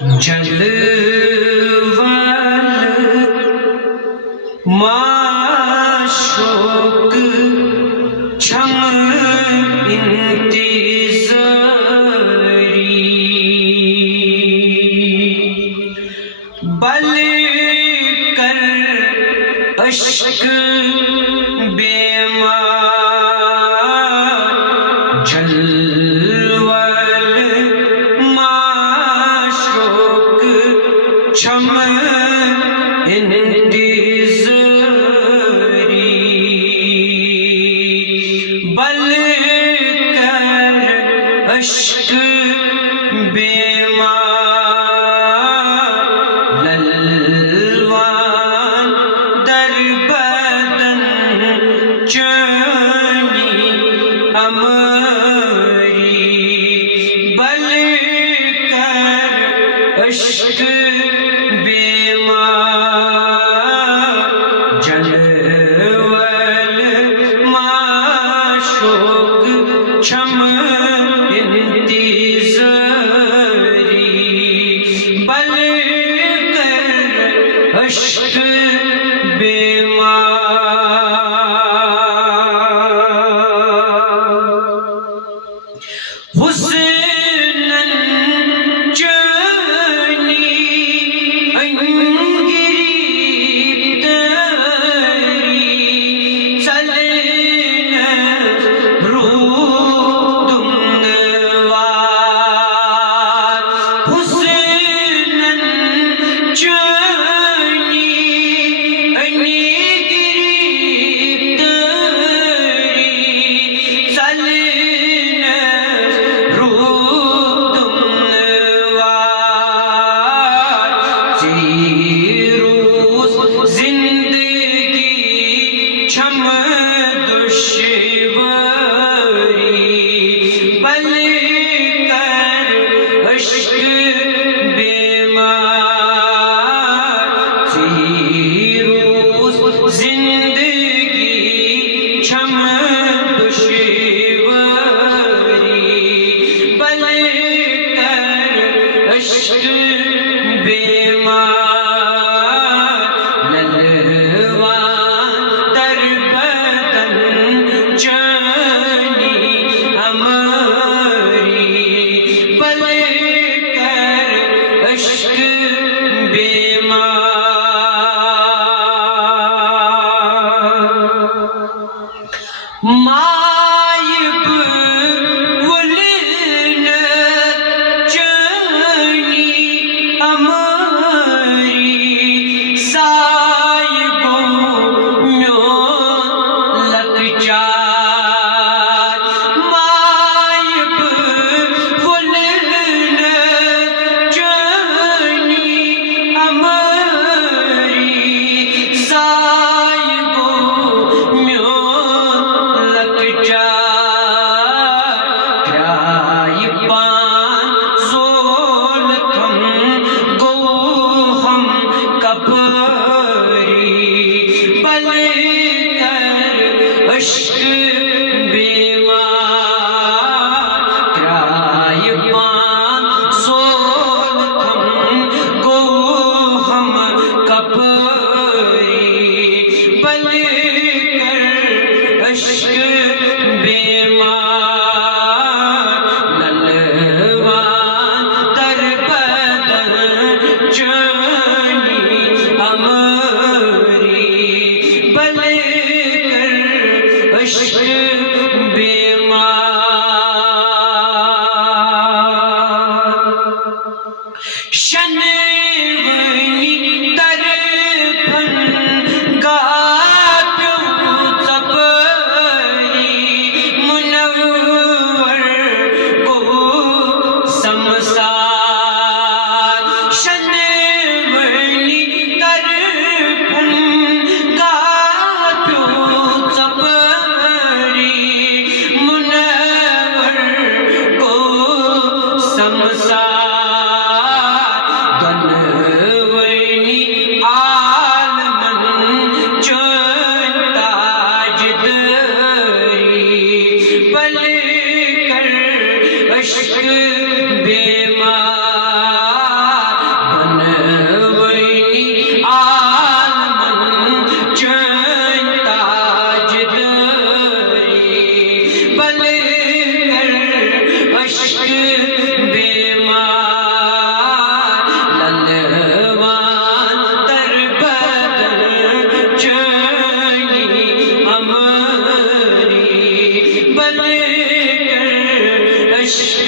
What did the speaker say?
جلوال معشوق چھم انتظاری بل کر اشک بیمار جلوال معشوق چھم انتظاری بل کر اشک بیمار للوان در بدن چنی امری بل کر اشک بیمار جلوال معشوق چھم انتظاری بل کر اشک بیمار حسناً چنی انگریداری چلنا رو دمنوار حسناً چنی انگریداری چلنا رو دمنوار روز زندگی چھم دشواری بل کر اشک بیمار روز زندگی چھم دشواری بل کر اشک بیمار للوان در بدن چنی امری بل کر اشک بیمار مائب ولن چنی امری سائبو میون لکچار مائب ولن چنی امری سائبو میون لکچار کرائی پان زول کم گو ہم کپری بل کر اشک بیمار کرائی پان زول کم گو ہم کپری بل کر اشک بیمار للوان در بدن چنی امری بل کر اشک بیمار شنونی در پھن گاہ زبری منور کو سمسار شنونی در پھن گاہ زبری منور کو سمسار اشک بیمار للوان در بدن چینی ہماری بل کر اشک